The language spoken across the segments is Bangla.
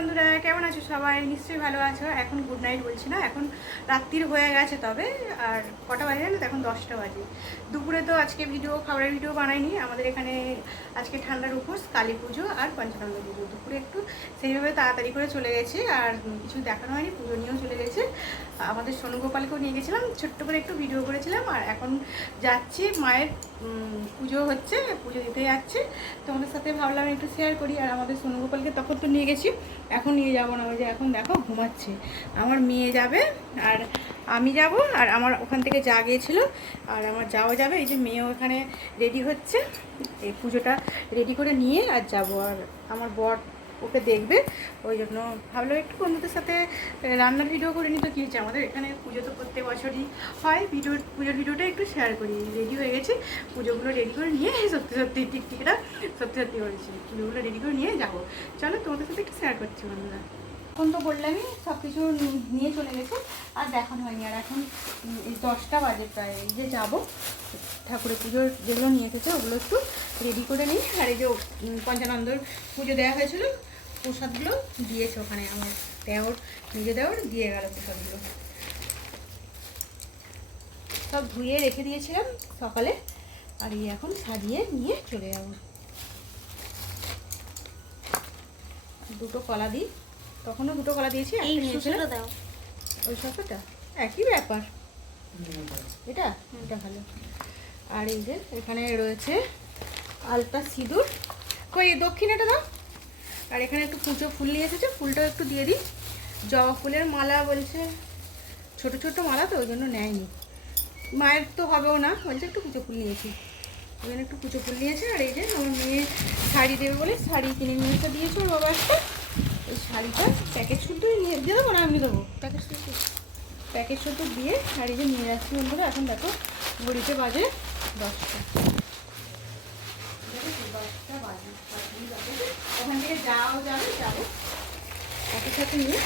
বন্ধুরা, কেমন আছো সবাই? নিশ্চয়ই ভালো আছো। এখন গুড নাইট বলছি না, এখন রাত্রির হয়ে গেছে। তবে আর কটা বাজে না, এখন 10টা বাজে। দুপুরে তো আজকে খাবারের ভিডিও বানাইনি। আমাদের এখানে আজকে ঠান্ডার উপোস, কালী পুজো আর পঞ্চানন্দ পুজো। দুপুরে একটু সেইভাবে তাড়াতাড়ি করে চলে গেছে, আর কিছু দেখানো হয়নি। পুজো নিয়েও চলে গেছে। আমাদের সোনু গোপালকেও নিয়ে গেছিলাম, ছোট্ট করে একটু ভিডিও করেছিলাম। আর এখন যাচ্ছি, মায়ের পুজো হচ্ছে, পুজো দিতে যাচ্ছে। তোমাদের সাথে ভাবলাম একটু শেয়ার করি। আর আমাদের সোনু গোপালকে তখন তো নিয়ে গেছি, এখন নিয়ে যাবো না। ওই যে এখন দেখো ঘুমাচ্ছে। আমার মেয়ে যাবে আর আমি যাব, আর আমার ওখান থেকে যা গিয়েছিল আর আমার যাওয়া যাবে। এই যে মেয়েও এখানে রেডি হচ্ছে, এই পুজোটা রেডি করে নিয়ে আর যাব। আর আমার বর ওকে দেখবে, ওই জন্য ভাবলাম একটু বন্ধুদের সাথে রান্নার ভিডিও করে নিই। তো কী হচ্ছে, আমাদের এখানে পুজো তো প্রত্যেক বছরই হয়। পুজোর ভিডিওটা একটু শেয়ার করি। রেডি হয়ে গেছি, পুজোগুলো রেডি করে নিয়ে সত্যি টিকটিকিটা সত্যি বলছি, পুজোগুলো রেডি করে নিয়ে যাবো। চলো তোমাদের সাথে একটু শেয়ার করছি বন্ধুরা। এখন তো বললামই সব কিছু নিয়ে চলে গেছে, আর দেখানো হয়নি। আর এখন এই 10টা বাজে প্রায়। এই যে যাবো, ঠাকুরের পুজোর যেগুলো নিয়ে এসেছে ওগুলো একটু রেডি করে নিই। আর এই যে পঞ্চানন্দর পুজো দেওয়া হয়েছিল, প্রসাদগুলো দিয়েছে ওখানে আমার নিজে দেওয়ার দিয়ে গেল প্রসাদগুলো। সব ধুয়ে রেখে দিয়েছিলাম সকালে, আর এই এখন সাজিয়ে নিয়ে চলে যাব। দুটো কলা দিই, তখনও দুটো কলা দিয়েছি। দাও ওই শসাটা একই ব্যাপার, এটা ভালো। আর এই যে এখানে রয়েছে আলতা সিঁদুর, কই দক্ষিণাটা দাও। আর এখানে একটু কুঁচো ফুল নিয়ে এসেছে, ফুলটাও একটু দিয়ে দিই। জবা ফুলের মালা বলছে, ছোট ছোট মালা তো ওই জন্য নেয়নি। মায়ের তো হবেও না, বলছে একটু কুঁচো ফুল নিয়েছি, ওই জন্য একটু কুঁচো ফুল নিয়েছে। আর এই যে আমার মেয়ে শাড়ি দেবে বলে শাড়ি কিনে নিয়ে এসে দিয়েছে ওর বাবা একটা। এই শাড়িটা প্যাকেট শুদ্ধ নিয়ে দেবো না, আমি দেবো প্যাকেট শুদ্ধ দিয়ে শাড়িতে নিয়ে যাচ্ছি বন্ধুরা। এখন দেখো ঘড়িতে বাজে 10টা বাজে। ওখান থেকে যাবো সাথে নিয়ে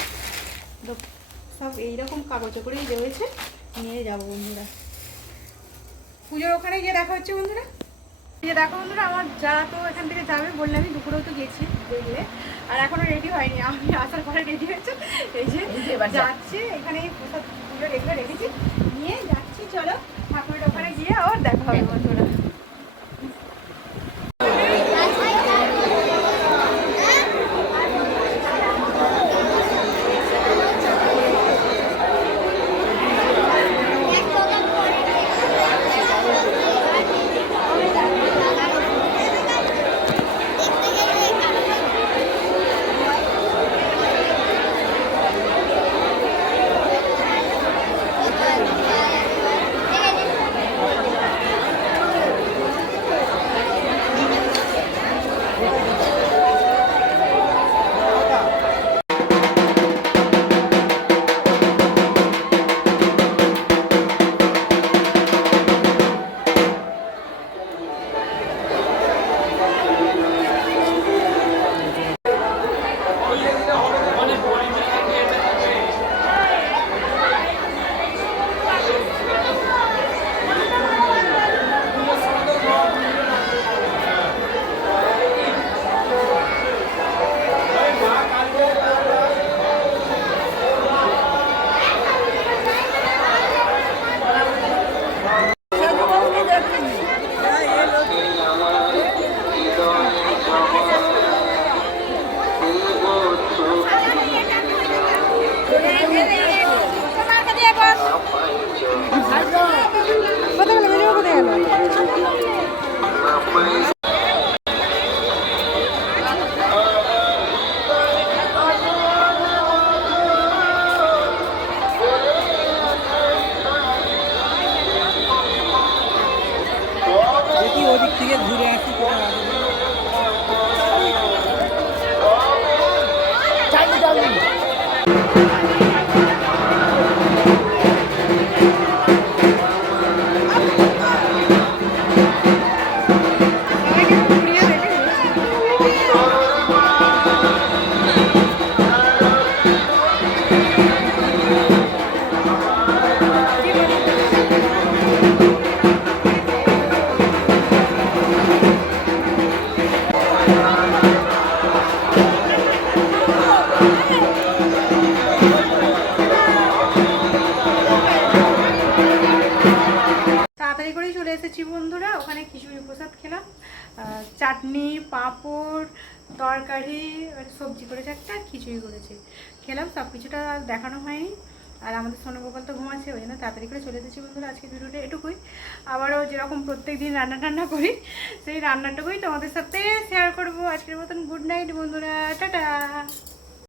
সব এইরকম কাগজে করেই রয়েছে, নিয়ে যাবো বন্ধুরা। পুজোর ওখানে গিয়ে দেখা হচ্ছে বন্ধুরা। দেখো বন্ধুরা, আমার যা তো এখান থেকে যাবে বললে, আমি দুপুরেও তো গেছি দেখলে, আর এখনো রেডি হয়নি। আমি আসার পরে রেডি হয়েছে। এই যে যাচ্ছি, এখানে প্রসাদ পুজো রেখেছি, নিয়ে যাচ্ছি। চলো ঠাকুরের ওখানে গিয়ে আবার দেখা হবে বন্ধুরা। তাড়াতাড়ি করেই চলে এসেছি বন্ধুরা, ওখানে খিচুড়ি প্রসাদ খেলাম, চাটনি, পাঁপড়, তরকারি, সবজি করেছে একটা, আর খিচুড়ি করেছে, খেলাম। সব কিছুটা দেখানো হয়নি। আর আমাদের সোনগোপাল তো ঘুমাচ্ছে, ওই জন্য তাড়াতাড়ি করে চলে এসেছি বন্ধুরা। আজকে ভিডিওটা এটুকুই। আবারও যেরকম প্রত্যেক দিন রান্না করি, সেই রান্নাটুকুই তোমাদের সাথে শেয়ার করবো। আজকের মতন গুড নাইট বন্ধুরা, টাটা।